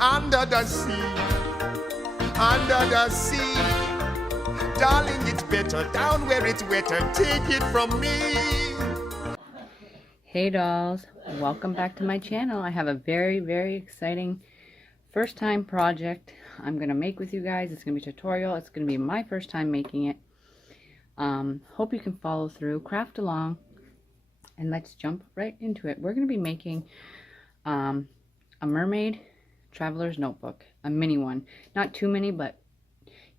under the sea, under the sea. Darling, it's better down where it's wetter. Take it from me. Hey dolls, welcome back to my channel. I have a very exciting first time project I'm gonna make with you guys. It's gonna be a tutorial. It's gonna be my first time making it. Hope you can follow through, craft along, and let's jump right into it. We're gonna be making a mermaid traveler's notebook, a mini one. Not too many, but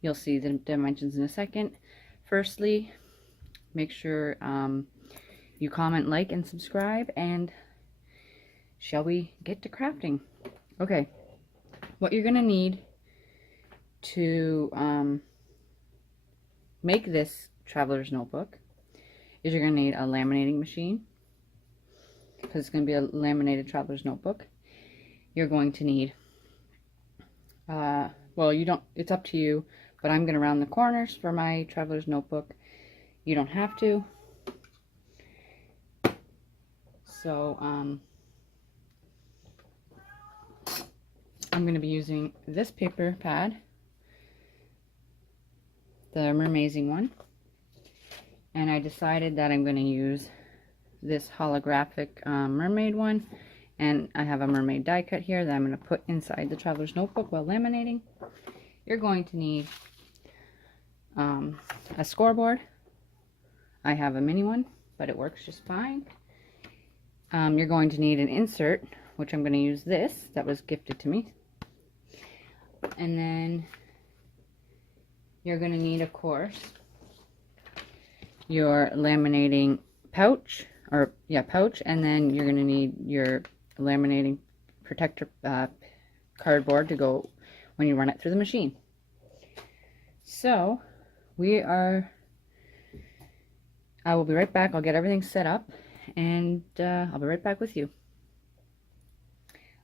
you'll see the dimensions in a second. Firstly, make sure you comment, like, and subscribe, and shall we get to crafting? Okay, what you're gonna need to make this traveler's notebook is you're gonna need a laminating machine, because it's gonna be a laminated traveler's notebook. You're going to need, well, you don't, it's up to you, but I'm gonna round the corners for my traveler's notebook. You don't have to. So, I'm going to be using this paper pad, the Mermaid one, and I decided that I'm going to use this holographic mermaid one, and I have a mermaid die cut here that I'm going to put inside the traveler's notebook while laminating. You're going to need a scoreboard. I have a mini one, but it works just fine. You're going to need an insert, which I'm going to use this, that was gifted to me. And then you're going to need, of course, your laminating pouch, pouch, and then you're going to need your laminating protector cardboard to go when you run it through the machine. So, I will be right back. I'll get everything set up, and I'll be right back with you.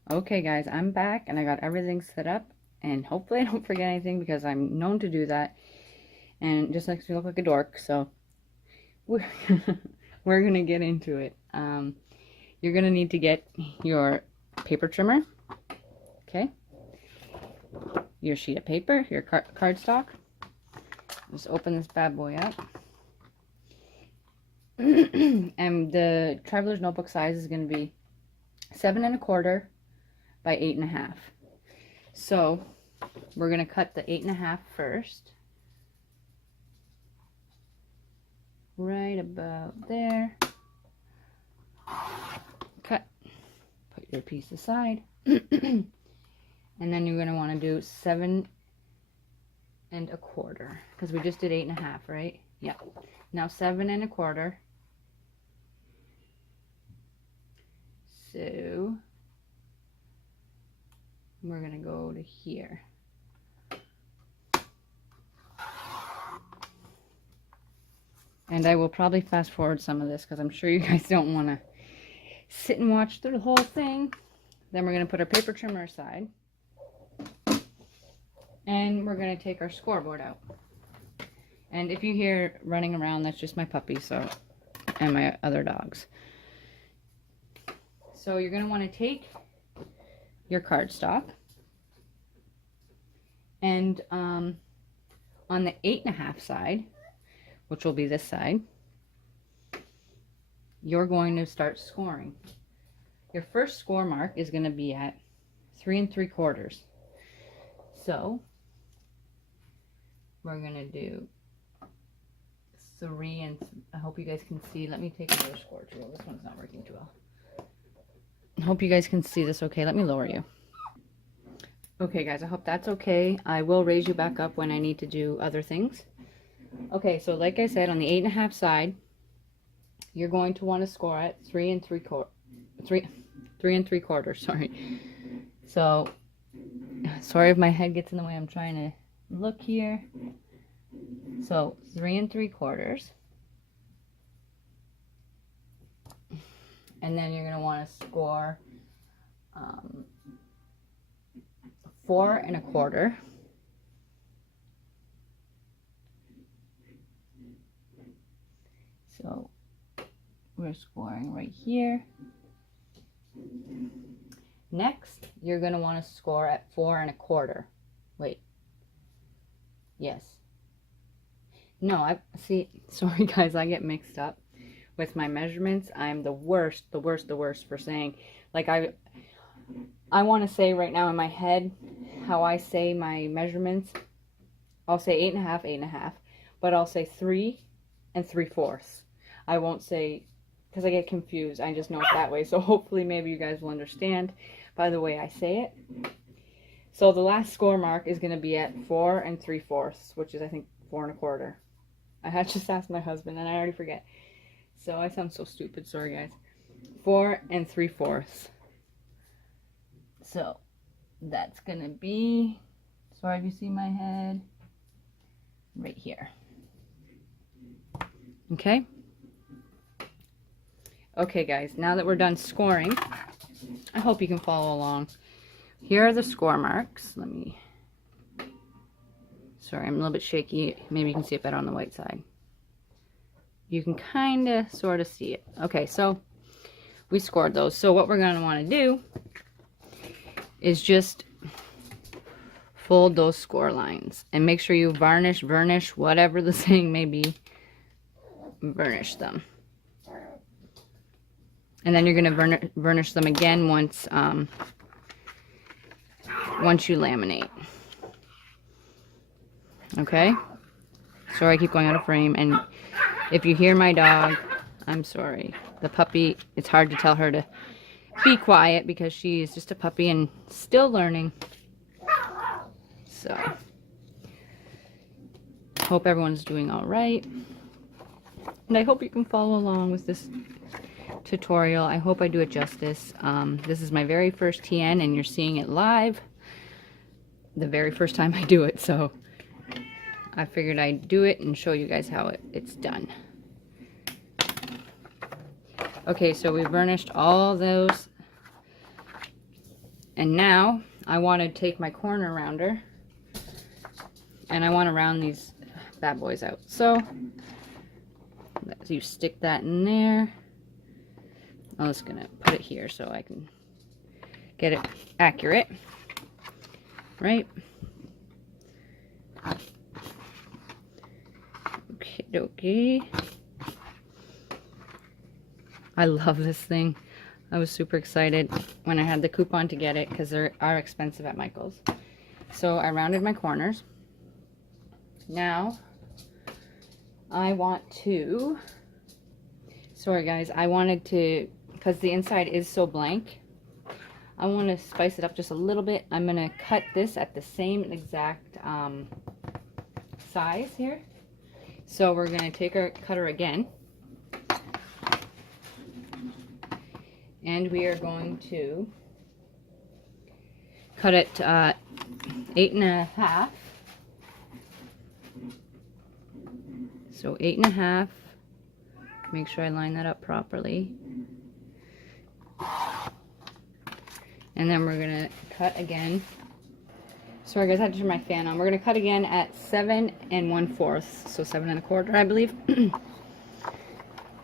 Okay guys, I'm back and I got everything set up, and hopefully I don't forget anything because I'm known to do that and it just makes me look like a dork. So we're gonna get into it. You're gonna need to get your paper trimmer, okay, your sheet of paper, your cardstock. Just open this bad boy up. And the traveler's notebook size is going to be 7 1/4 by 8 1/2. So we're going to cut the 8 1/2 first, right about there. Cut, put your piece aside, and then you're going to want to do 7 1/4 because we just did 8 1/2, right? Yeah. Now 7 1/4. So we're gonna go to here. And I will probably fast forward some of this because I'm sure you guys don't want to sit and watch through the whole thing. Then we're gonna put our paper trimmer aside, and we're gonna take our scoreboard out. And if you hear running around, that's just my puppy, so, and my other dogs. So you're going to want to take your cardstock, and on the 8 1/2 side, which will be this side, you're going to start scoring. Your first score mark is going to be at 3 3/4. So we're going to do 3 and I hope you guys can see. Let me take another score tool. This one's not working too well. I hope you guys can see this okay. Let me lower you. Okay guys, I hope that's okay. I will raise you back up when I need to do other things. Okay, so like I said, on the 8 1/2 side, you're going to want to score at 3 3/4, sorry. So, sorry if my head gets in the way. I'm trying to look here. So 3 3/4, and then you're going to want to score 4 1/4. So we're scoring right here. Next, you're going to want to score at 4 1/4. Wait. Yes. No, I see. Sorry guys, I get mixed up with my measurements. I'm the worst for saying, like, I want to say right now in my head how I say my measurements. I'll say 8 1/2, 8 1/2, but I'll say 3 3/4. I won't say, because I get confused. I just know it that way. So hopefully maybe you guys will understand by the way I say it. So the last score mark is going to be at 4 3/4, which is I think 4 1/4. I had just asked my husband and I already forget. So I sound so stupid. Sorry guys. 4 3/4. So that's going to be, sorry if you see my head, right here. Okay. Okay guys, now that we're done scoring, I hope you can follow along. Here are the score marks. Let me, sorry, I'm a little bit shaky. Maybe you can see it better on the white side. You can kind of sort of see it. Okay, so we scored those. So what we're going to want to do is just fold those score lines and make sure you varnish, whatever the saying may be, varnish them. And then you're going to varnish them again once you laminate. Okay? Sorry, I keep going out of frame. And if you hear my dog, I'm sorry. The puppy, it's hard to tell her to be quiet because she is just a puppy and still learning. So, hope everyone's doing all right. And I hope you can follow along with this tutorial. I hope I do it justice. This is my very first TN and you're seeing it live the very first time I do it, so I figured I'd do it and show you guys how it's done. Okay, so we varnished all those, and now I want to take my corner rounder and I want to round these bad boys out. So you stick that in there. I'm just gonna put it here so I can get it accurate, right? Okay, dokie. I love this thing. I was super excited when I had the coupon to get it because they are expensive at Michael's. So I rounded my corners. Now I want to, sorry guys, I wanted to, because the inside is so blank, I want to spice it up just a little bit. I'm going to cut this at the same exact size here. So we're going to take our cutter again, and we are going to cut it 8 1/2. So 8 1/2. Make sure I line that up properly. And then we're gonna cut again. Sorry guys, I had to turn my fan on. We're gonna cut again at 7 1/4. So 7 1/4, I believe.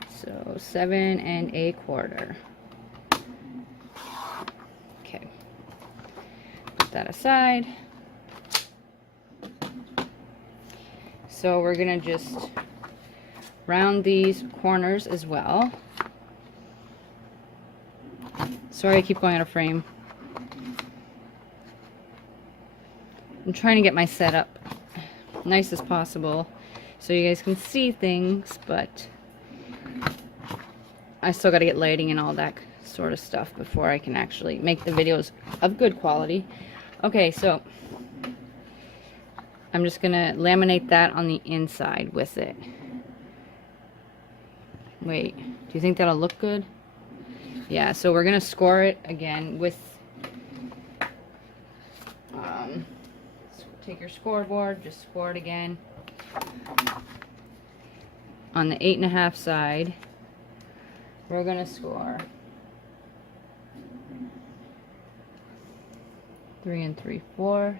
So 7 1/4. Okay. Put that aside. So we're gonna just round these corners as well. Sorry, I keep going out of frame. I'm trying to get my setup nice as possible so you guys can see things, but I still got to get lighting and all that sort of stuff before I can actually make the videos of good quality. Okay, so I'm just going to laminate that on the inside with it. Wait, do you think that'll look good? Yeah, so we're going to score it again with, take your scoreboard, just score it again. On the 8 1/2 side, we're going to score 3 3/4.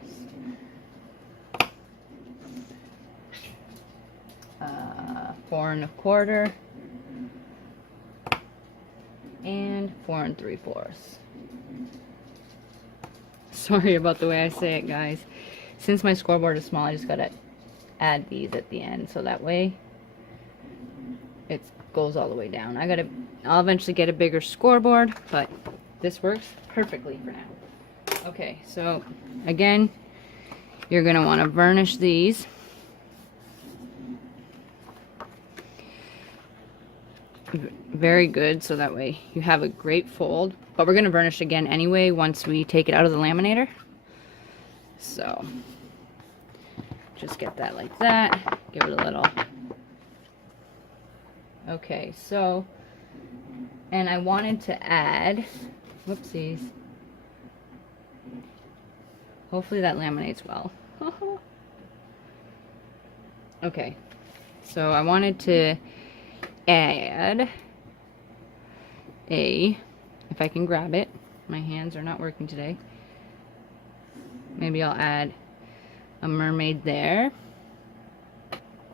4 1/4. And 4 3/4. Sorry about the way I say it, guys. Since my scoreboard is small, I just gotta add these at the end, so that way it goes all the way down. I'll eventually get a bigger scoreboard, but this works perfectly for now. Okay, so again, you're gonna want to varnish these. Very good, so that way you have a great fold. But we're gonna varnish again anyway once we take it out of the laminator. So just get that like that. Give it a little. Okay, so, and I wanted to add, whoopsies. Hopefully that laminates well. Okay, so I wanted to add if I can grab it. My hands are not working today. Maybe I'll add a mermaid there.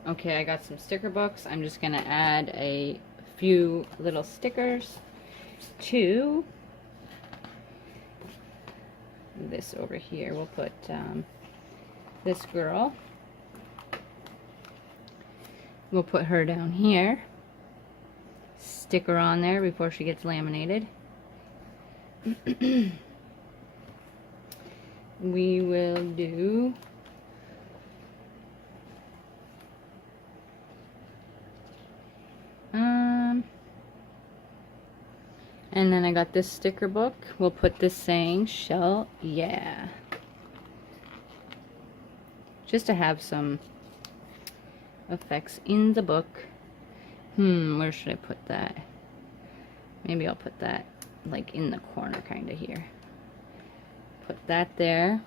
Okay, I got some sticker books. I'm just gonna add a few little stickers to this over here. We'll put this girl. We'll put her down here. Stick her on there before she gets laminated. We will do and then I got this sticker book. We'll put this saying "Shell Yeah," just to have some effects in the book. Where should I put that? Maybe I'll put that like in the corner kind of here. Put that there.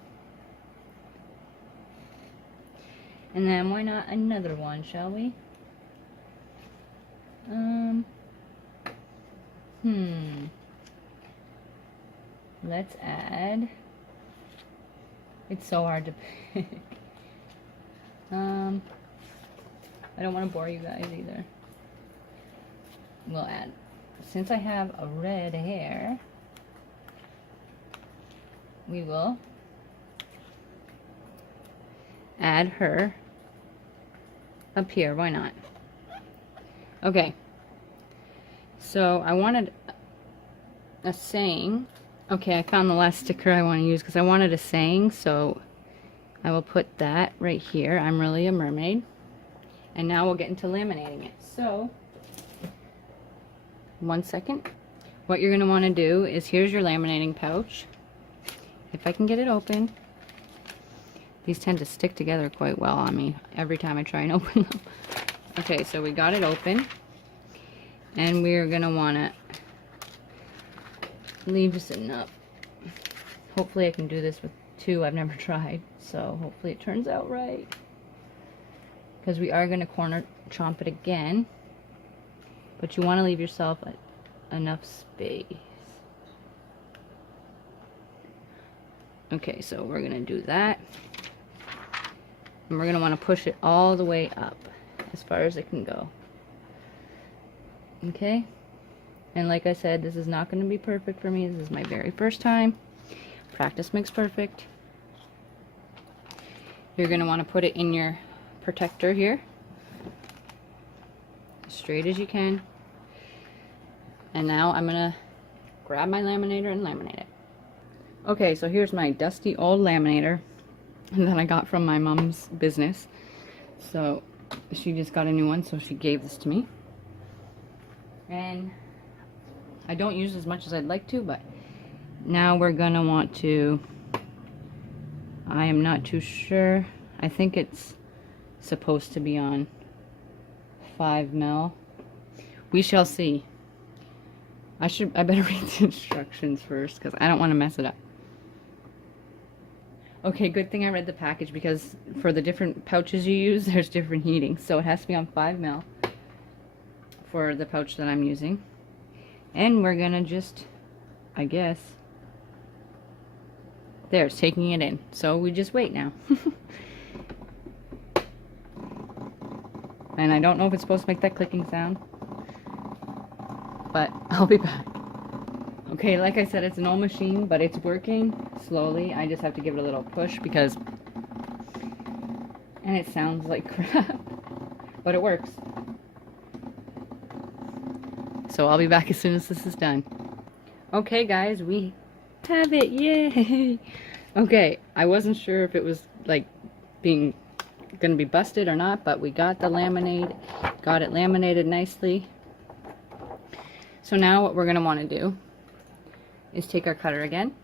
And then why not another one, shall we? Let's add. It's so hard to pick. I don't want to bore you guys either. We'll add, since I have a red hair, we will add her up here. Why not? Okay, so I wanted a saying. Okay, I found the last sticker I want to use because I wanted a saying, so I will put that right here. I'm really a mermaid. And now we'll get into laminating it. So 1 second. What you're going to want to do is, here's your laminating pouch. If I can get it open. These tend to stick together quite well on me every time I try and open them. Okay, so we got it open. And we're going to want to leave just enough. Hopefully I can do this with 2. I've never tried. So hopefully it turns out right. Because we are going to corner chomp it again. But you want to leave yourself enough space. Okay, so we're going to do that. And we're going to want to push it all the way up as far as it can go. Okay? And like I said, this is not going to be perfect for me. This is my very first time. Practice makes perfect. You're going to want to put it in your protector here. As straight as you can. And now I'm going to grab my laminator and laminate it. Okay, so here's my dusty old laminator that I got from my mom's business. So she just got a new one, so she gave this to me. And I don't use as much as I'd like to, but now we're going to want to, I am not too sure. I think it's supposed to be on 5 mil. We shall see. I better read the instructions first because I don't want to mess it up. Okay, good thing I read the package, because for the different pouches you use, there's different heating. So it has to be on 5 mil for the pouch that I'm using. And we're gonna just, I guess, there, it's taking it in. So we just wait now. And I don't know if it's supposed to make that clicking sound, but I'll be back. Okay, like I said, it's an old machine, but it's working, slowly. I just have to give it a little push because, and it sounds like crap, but it works. So I'll be back as soon as this is done. Okay guys, we have it, yay! Okay, I wasn't sure if it was like gonna be busted or not, but we got the laminate, got it laminated nicely. So now what we're gonna want to do is take our cutter again,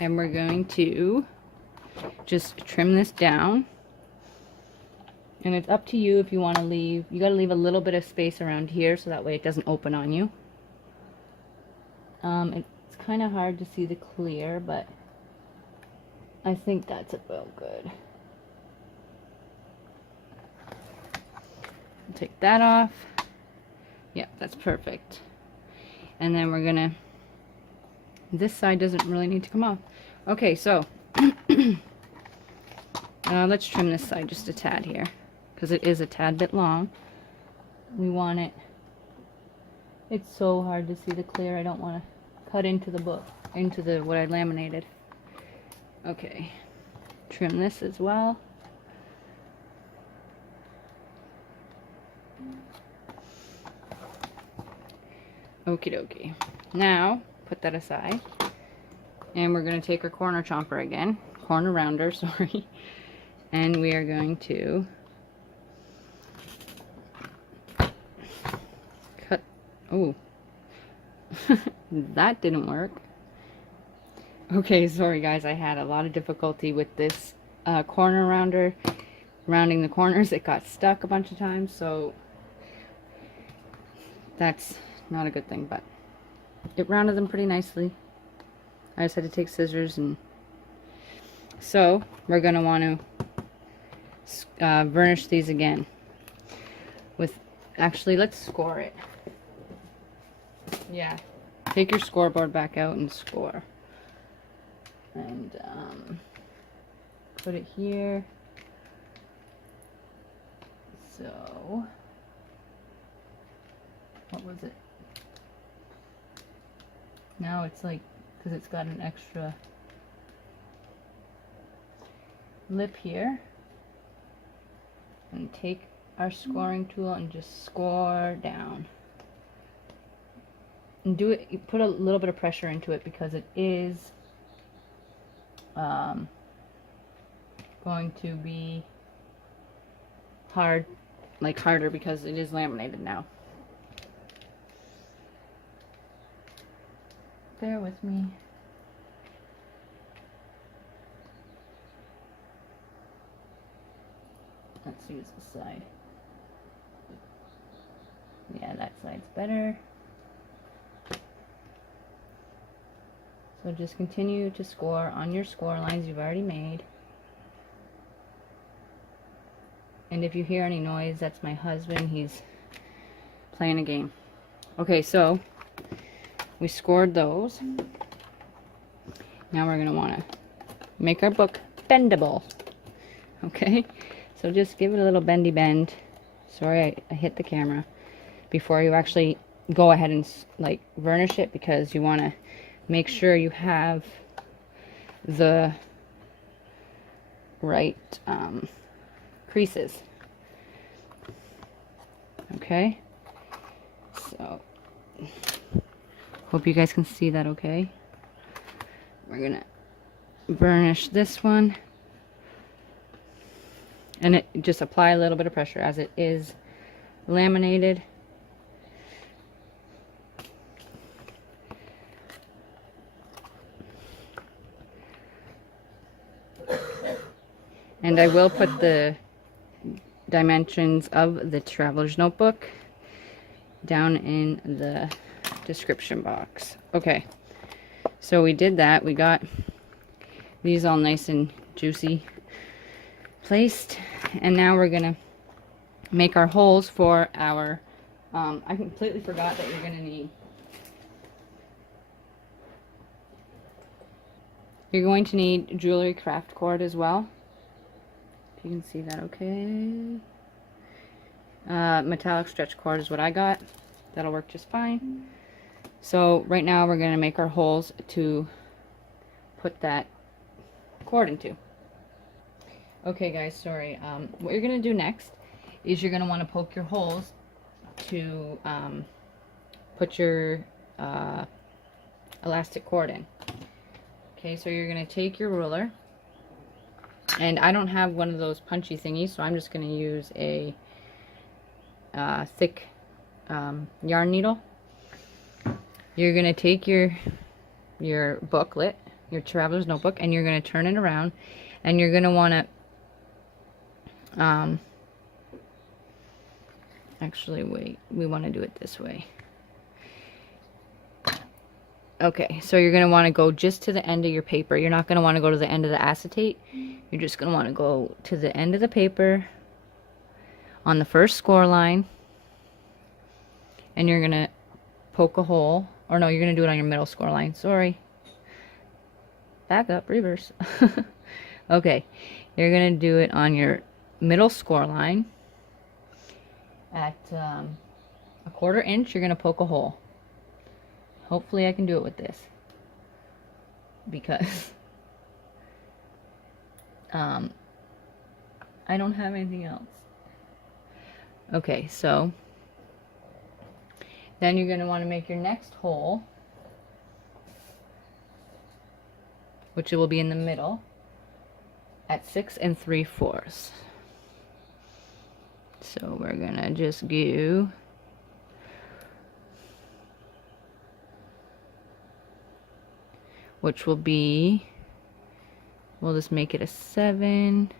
and we're going to just trim this down. And it's up to you if you want to leave. You got to leave a little bit of space around here so that way it doesn't open on you. It's kind of hard to see the clear, but I think that's about good. Take that off. Yeah, that's perfect. And then we're gonna, this side doesn't really need to come off. Okay, so let's trim this side just a tad here, because it is a tad bit long. We want it, it's so hard to see the clear. I don't want to cut into the book, into the what I laminated. Okay, trim this as well. Okie dokie. Now, put that aside. And we're going to take our corner chomper again. Corner rounder, sorry. And we are going to cut. Oh. That didn't work. Okay, sorry guys. I had a lot of difficulty with this corner rounder. Rounding the corners. It got stuck a bunch of times. So that's not a good thing, but it rounded them pretty nicely. I just had to take scissors, and so we're going to want to burnish these again with, actually let's score it. Yeah, take your scoreboard back out and score, and put it here. So what was it? Now it's like, because it's got an extra lip here, and take our scoring tool and just score down, and do it, you put a little bit of pressure into it because it is going to be hard, like harder, because it is laminated now. Bear with me. Let's use this side. Yeah, that side's better. So just continue to score on your score lines you've already made. And if you hear any noise, that's my husband. He's playing a game. Okay, so we scored those. Now we're going to want to make our book bendable. Okay, so just give it a little bendy bend. Sorry, I hit the camera. Before you actually go ahead and like varnish it, because you want to make sure you have the right creases. Okay, so hope you guys can see that okay. We're gonna burnish this one, and it just apply a little bit of pressure as it is laminated. And I will put the dimensions of the traveler's notebook down in the description box. Okay, so we did that. We got these all nice and juicy placed, and now we're gonna make our holes for our I completely forgot that you're gonna need, you're going to need jewelry craft cord as well. If you can see that okay. Metallic stretch cord is what I got. That'll work just fine. So right now we're going to make our holes to put that cord into. Okay guys, sorry. What you're going to do next is you're going to want to poke your holes to put your elastic cord in. Okay, so you're going to take your ruler, and I don't have one of those punchy thingies, so I'm just going to use a thick yarn needle. You're going to take your booklet, your traveler's notebook, and you're going to turn it around, and you're going to want to actually wait, we want to do it this way. Okay, so you're going to want to go just to the end of your paper. You're not going to want to go to the end of the acetate. You're just going to want to go to the end of the paper on the first score line, and you're going to poke a hole. Or no, you're going to do it on your middle score line. Sorry. Back up, reverse. Okay, you're going to do it on your middle score line. At a 1/4 inch, you're going to poke a hole. Hopefully I can do it with this, because I don't have anything else. Okay, so then you're going to want to make your next hole, which will be in the middle, at 6 3/4. So we're going to just do which will be, we'll just make it a 7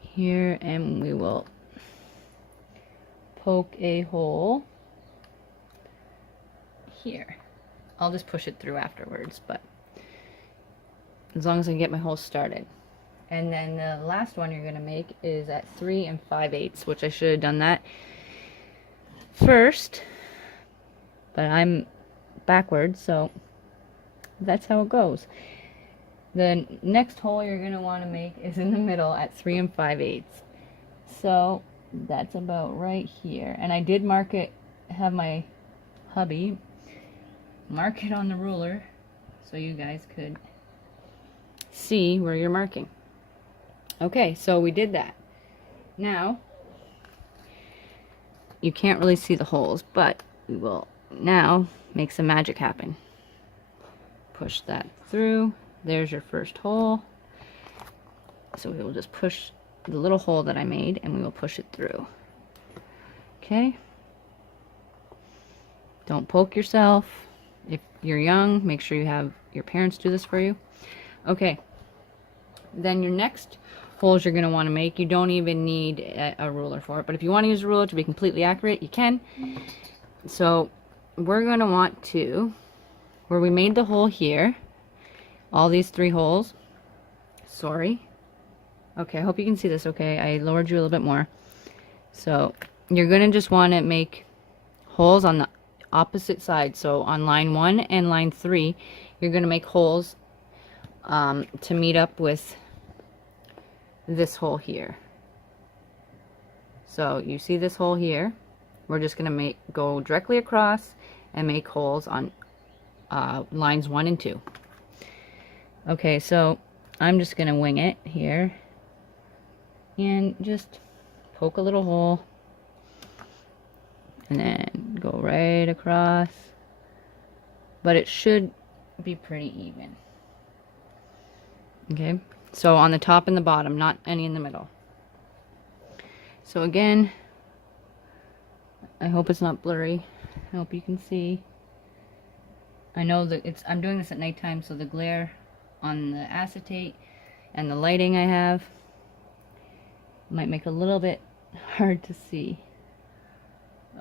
here, and we will poke a hole here. I'll just push it through afterwards, but as long as I can get my hole started. And then the last one you're going to make is at 3 5/8, which I should have done that first, but I'm backwards, so that's how it goes. The next hole you're going to want to make is in the middle at 3 5/8. So that's about right here. And I did mark it, have my hubby mark it on the ruler so you guys could see where you're marking. Okay, so we did that. Now, you can't really see the holes, but we will now make some magic happen. Push that through. There's your first hole. So we will just push the little hole that I made, and we will push it through. Okay. Don't poke yourself. If you're young, make sure you have your parents do this for you. Okay. Then your next holes you're going to want to make, you don't even need a ruler for it, but if you want to use a ruler to be completely accurate, you can. So we're going to want to, where we made the hole here, all these 3 holes, sorry, okay, I hope you can see this okay, I lowered you a little bit more. So you're going to just want to make holes on the opposite side. So on line 1 and line 3, you're going to make holes to meet up with this hole here. So you see this hole here, we're just going to go directly across and make holes on lines 1 and 2. Okay, so I'm just going to wing it here and just poke a little hole and then go right across, but it should be pretty even. Okay, so on the top and the bottom, not any in the middle. So again, I hope it's not blurry. I hope you can see. I know that I'm doing this at nighttime, so the glare on the acetate and the lighting I have might make it a little bit hard to see.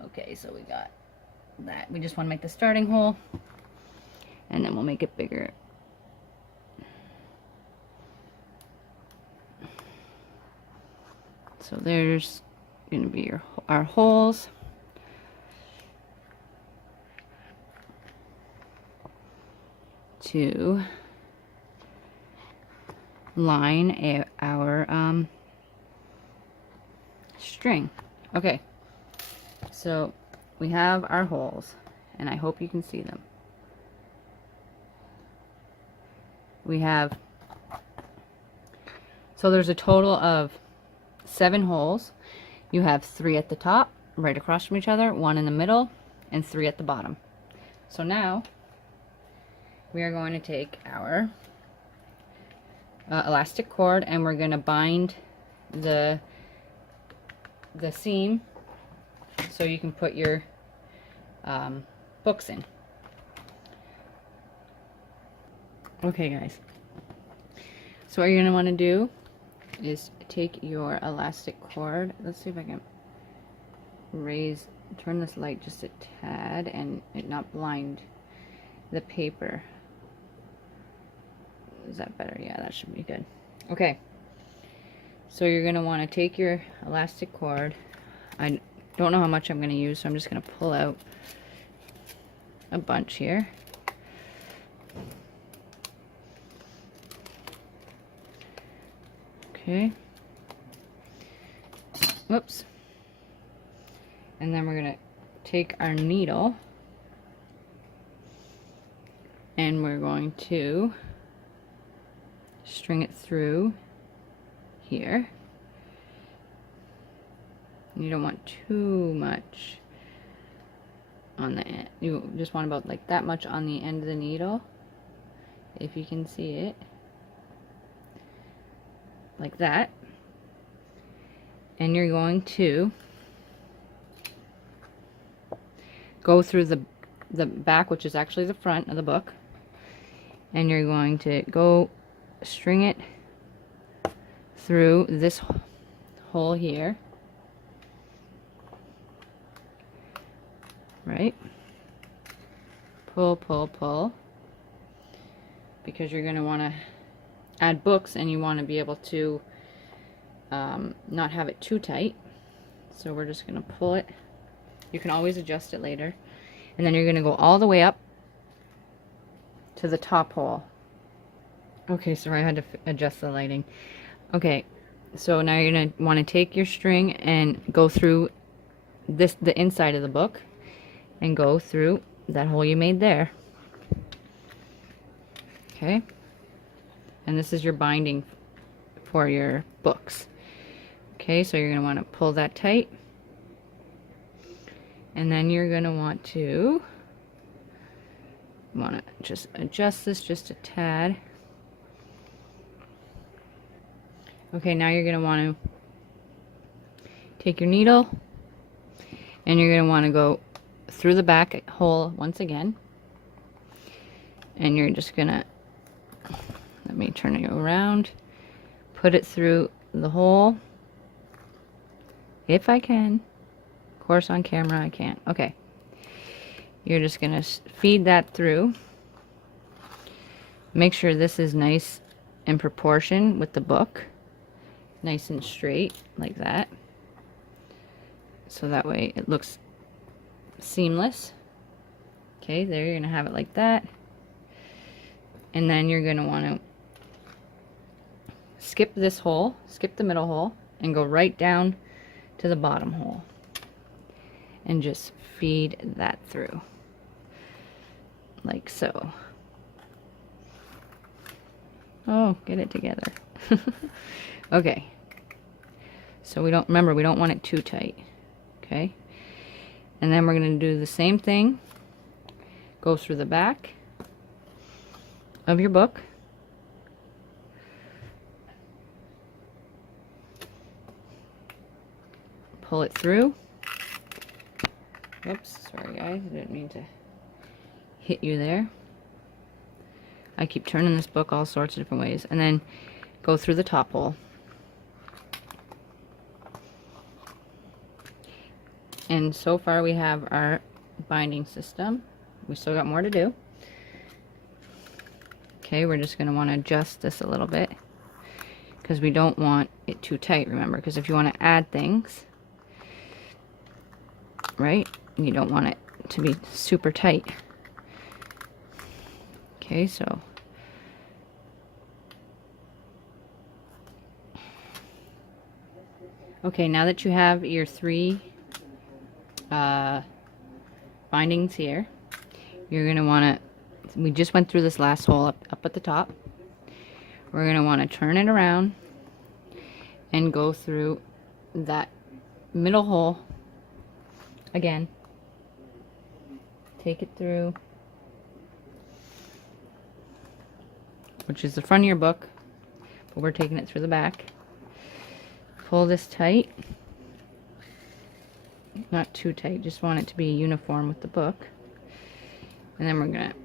Okay, so we got that. We just want to make the starting hole, and then we'll make it bigger. So there's going to be our holes. To line our string. Okay, so we have our holes, and I hope you can see them. We have, so there's a total of 7 holes. You have 3 at the top, right across from each other, 1 in the middle, and 3 at the bottom. So now we are going to take our elastic cord, and we're going to bind the seam so you can put your books in. Okay guys, so what you're going to want to do is take your elastic cord. Let's see if I can turn this light just a tad and it not blind the paper. Is that better? Yeah, that should be good. Okay, so you're going to want to take your elastic cord. I don't know how much I'm going to use, so I'm just going to pull out a bunch here. Okay. Whoops. And then we're going to take our needle and we're going to string it through here. You don't want too much on the end. You just want about like that much on the end of the needle, if you can see it, like that. And you're going to go through the back, which is actually the front of the book, and you're going to go string it through this hole here, right? Pull, pull, pull, because you're going to want to add books and you want to be able to not have it too tight. So we're just going to pull it. You can always adjust it later. And then you're going to go all the way up to the top hole. Okay, sorry, I had to adjust the lighting. Okay, so now you're going to want to take your string and go through the inside of the book and go through that hole you made there. Okay, and this is your binding for your books. Okay, so you're going to want to pull that tight, and then you're going to want to just adjust this just a tad. Okay, now you're going to want to take your needle and you're going to want to go through the back hole once again, and you're just going to, let me turn it around, put it through the hole if I can. Of course on camera I can't. Okay, you're just going to feed that through. Make sure this is nice in proportion with the book, nice and straight like that, so that way it looks seamless. Okay, there, you're gonna have it like that, and then you're gonna want to skip this hole, skip the middle hole, and go right down to the bottom hole and just feed that through like so. Oh, get it together. Okay, so we don't want it too tight. Okay, and then we're going to do the same thing. Go through the back of your book, pull it through. Oops, sorry guys, I didn't mean to hit you there. I keep turning this book all sorts of different ways. And then go through the top hole. And so far we have our binding system. We still got more to do. Okay, we're just going to want to adjust this a little bit because we don't want it too tight, remember, because if you want to add things, right, you don't want it to be super tight. Okay, so okay, now that you have your 3 bindings here, you're going to want to, we just went through this last hole up at the top. We're going to want to turn it around and go through that middle hole again. Take it through, which is the front of your book, but we're taking it through the back. Pull this tight. Not too tight, just want it to be uniform with the book. And then we're going to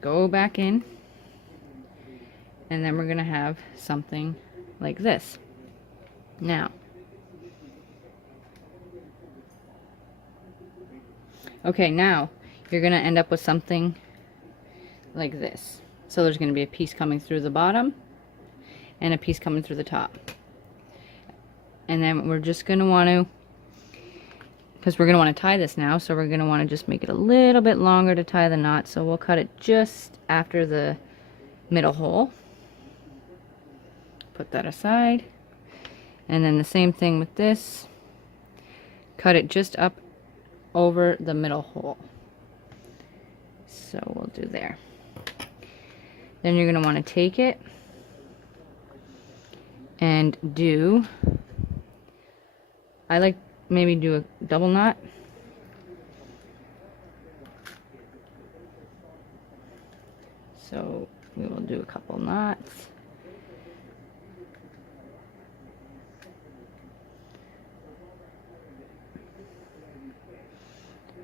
go back in, and then we're going to have something like this. Now, okay, now you're going to end up with something like this. So there's going to be a piece coming through the bottom and a piece coming through the top. And then we're just going to want to, because we're going to want to tie this now, so we're going to want to just make it a little bit longer to tie the knot. So we'll cut it just after the middle hole. Put that aside. And then the same thing with this. Cut it just up over the middle hole. So we'll do there. Then you're going to want to take it and do, I like maybe do a double knot. So we will do a couple knots.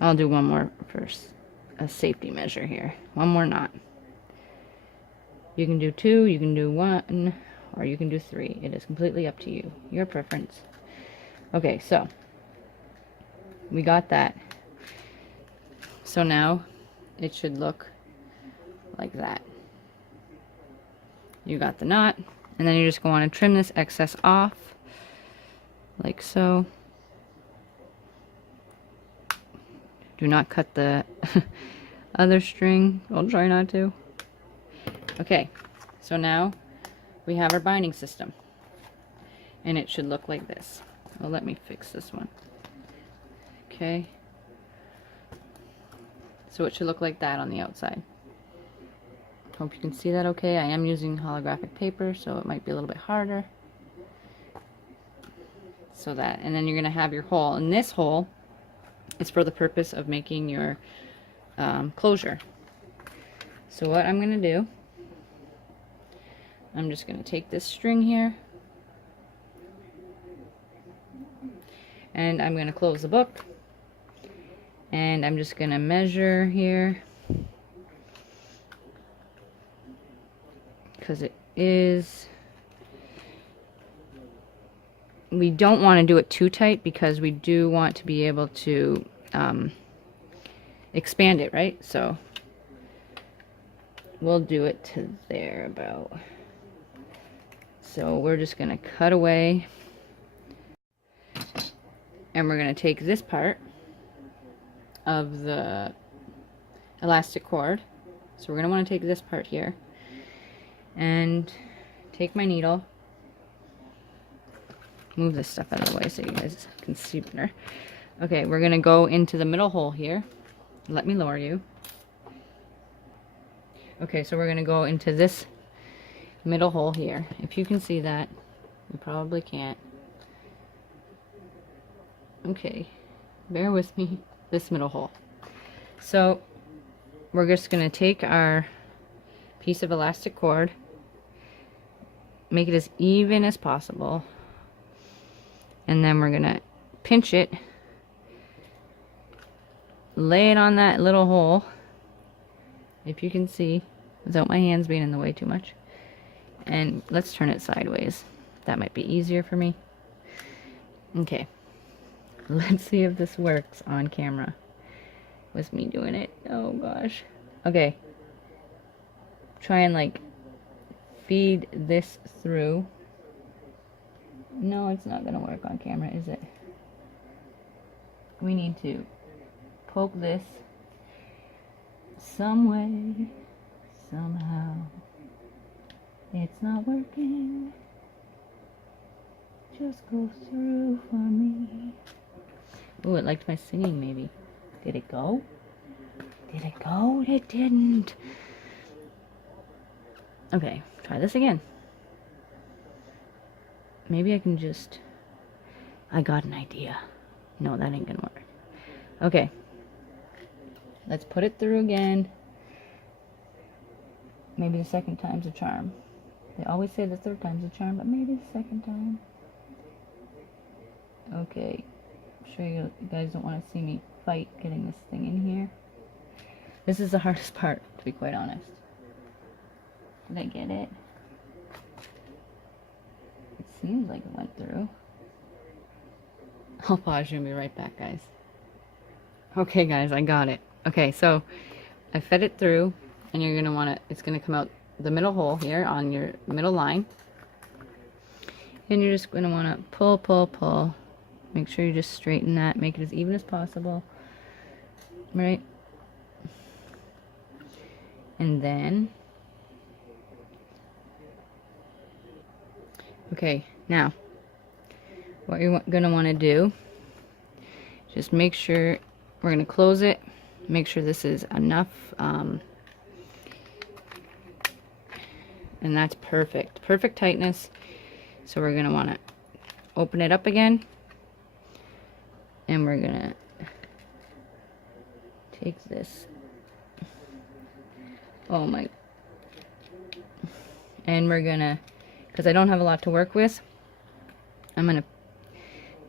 I'll do one more first, a safety measure here. One more knot. You can do 2, you can do 1, or you can do 3. It is completely up to you, your preference. Okay, so we got that. So now it should look like that. You got the knot, and then you're just going to trim this excess off, like so. Do not cut the other string. I'll try not to. Okay, so now we have our binding system, and it should look like this. Well, let me fix this one. Okay, so it should look like that on the outside. Hope you can see that okay. I am using holographic paper, so it might be a little bit harder. So that, and then you're going to have your hole, and this hole is for the purpose of making your closure. So what I'm going to do, I'm just going to take this string here, and I'm going to close the book, and I'm just going to measure here, because it is, we don't want to do it too tight because we do want to be able to expand it, right? So we'll do it to there about. So we're just going to cut away, and we're going to take this part of the elastic cord. So we're going to want to take this part here and take my needle, move this stuff out of the way so you guys can see better. Okay, we're going to go into the middle hole here. Let me lower you. Okay, so we're going to go into this middle hole here. If you can see that, you probably can't. Okay, bear with me. This middle hole. So we're just going to take our piece of elastic cord, make it as even as possible, and then we're going to pinch it, lay it on that little hole, if you can see, without my hands being in the way too much. And let's turn it sideways. That might be easier for me. Okay. Let's see if this works on camera with me doing it. Oh gosh. Okay. Try and like feed this through. No, it's not going to work on camera, is it? We need to poke this some way, somehow. It's not working. Just go through for me. Oh, it liked my singing maybe. Did it go? Did it go? It didn't. Okay, try this again. Maybe I can just... I got an idea. No, that ain't gonna work. Okay. Let's put it through again. Maybe the second time's a charm. They always say the third time's a charm, but maybe the second time. Okay. I'm sure you guys don't want to see me fight getting this thing in here. This is the hardest part, to be quite honest. Did I get it? It seems like it went through. I'll pause you and be right back, guys. Okay, guys, I got it. Okay, so I fed it through, and you're going to want to, it's going to come out the middle hole here on your middle line. And you're just going to want to pull, pull, pull. Make sure you just straighten that, make it as even as possible. Right? And then, okay, now, what you're going to want to do, just make sure, we're going to close it, make sure this is enough, and that's perfect. Perfect tightness. So we're going to want to open it up again, and we're going to take this, oh my, and we're going to, because I don't have a lot to work with, I'm going to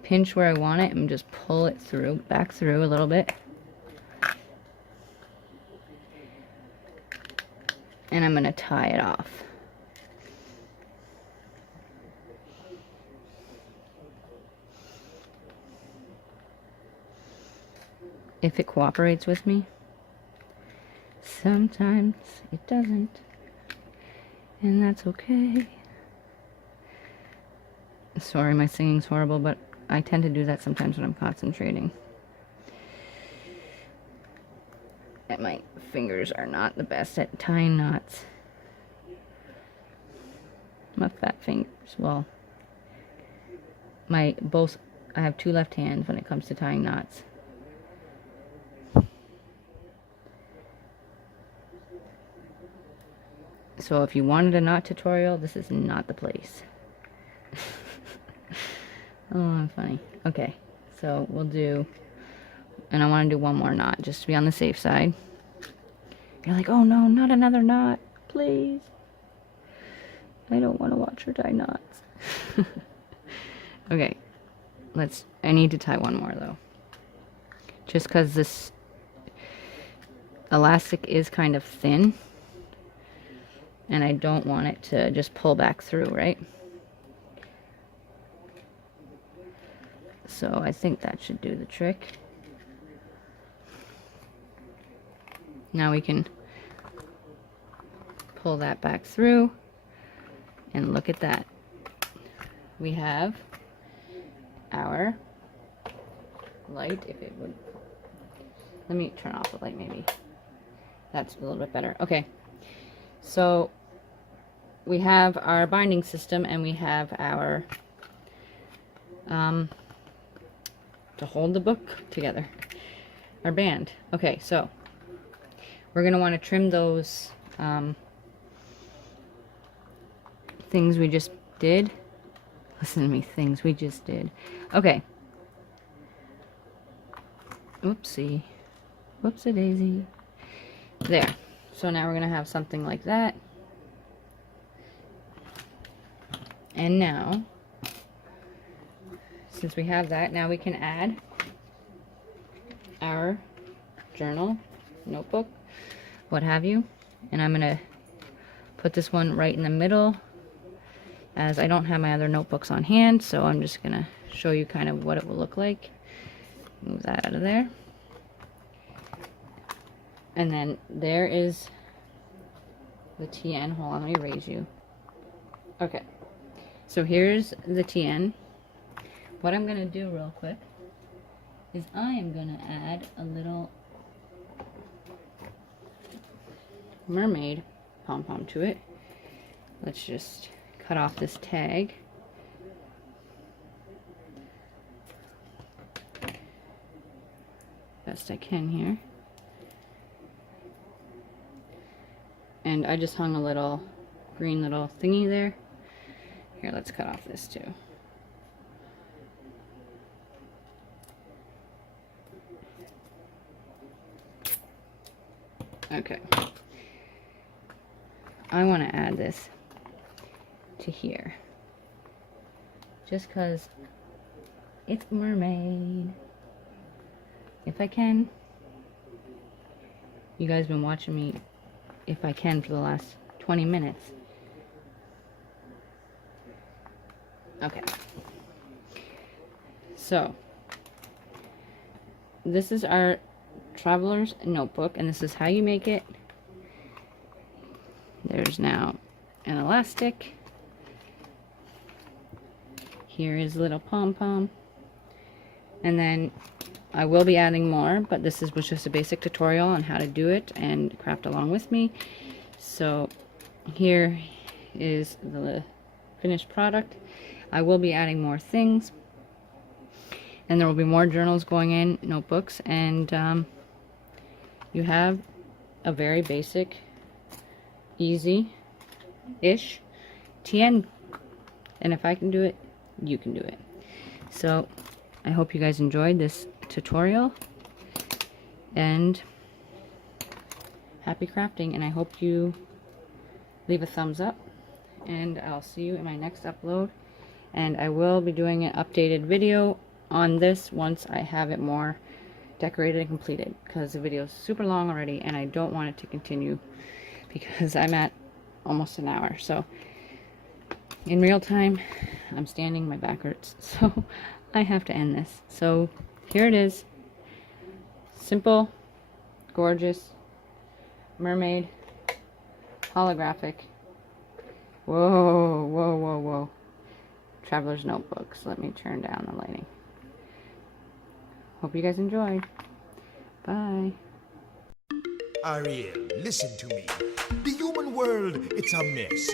pinch where I want it and just pull it through, back through a little bit. And I'm going to tie it off. If it cooperates with me. Sometimes it doesn't. And that's okay. Sorry, my singing's horrible, but I tend to do that sometimes when I'm concentrating. And my fingers are not the best at tying knots. My fat fingers, well, I have two left hands when it comes to tying knots. So if you wanted a knot tutorial, this is not the place. Oh, I'm funny. Okay, so we'll do, and I want to do one more knot just to be on the safe side. You're like, oh no, not another knot, please. I don't want to watch her tie knots. Okay, I need to tie one more though. Just because this elastic is kind of thin, and I don't want it to just pull back through, right? So I think that should do the trick. Now we can pull that back through, and look at that. We have our light, if it would, let me turn off the light maybe. That's a little bit better. Okay, so we have our binding system, and we have our to hold the book together, our band. Okay, so we're going to want to trim those things we just did. Listen to me, things we just did. Okay. Oopsie. Whoopsie daisy. There. So now we're going to have something like that. And now, since we have that, now we can add our journal, notebook, what have you. And I'm going to put this one right in the middle, as I don't have my other notebooks on hand, so I'm just going to show you kind of what it will look like. Move that out of there. And then there is the TN. Hold on, let me raise you. Okay. So here's the TN. What I'm going to do real quick is I am going to add a little mermaid pom-pom to it. Let's just cut off this tag. Best I can here. And I just hung a little green little thingy there. Here, let's cut off this too. Okay. I want to add this to here. Just because it's Mermaid. If I can. You guys have been watching me, if I can, for the last 20 minutes. Okay. So, this is our traveler's notebook, and this is how you make it. There's now an elastic. Here is a little pom-pom. And then I will be adding more, but this was just a basic tutorial on how to do it and craft along with me. So here is the finished product. I will be adding more things, and there will be more journals going in, notebooks, and you have a very basic, easy-ish TN. And if I can do it, you can do it. So I hope you guys enjoyed this tutorial, and happy crafting, and I hope you leave a thumbs up, and I'll see you in my next upload. And I will be doing an updated video on this once I have it more decorated and completed, because the video is super long already and I don't want it to continue because I'm at almost an hour. So in real time, I'm standing, my back hurts, so I have to end this. So here it is. Simple, gorgeous, mermaid, holographic. Whoa, whoa, whoa, whoa. Traveler's notebooks. Let me turn down the lighting. Hope you guys enjoyed. Bye. Ariel, listen to me. The human world, it's a mess.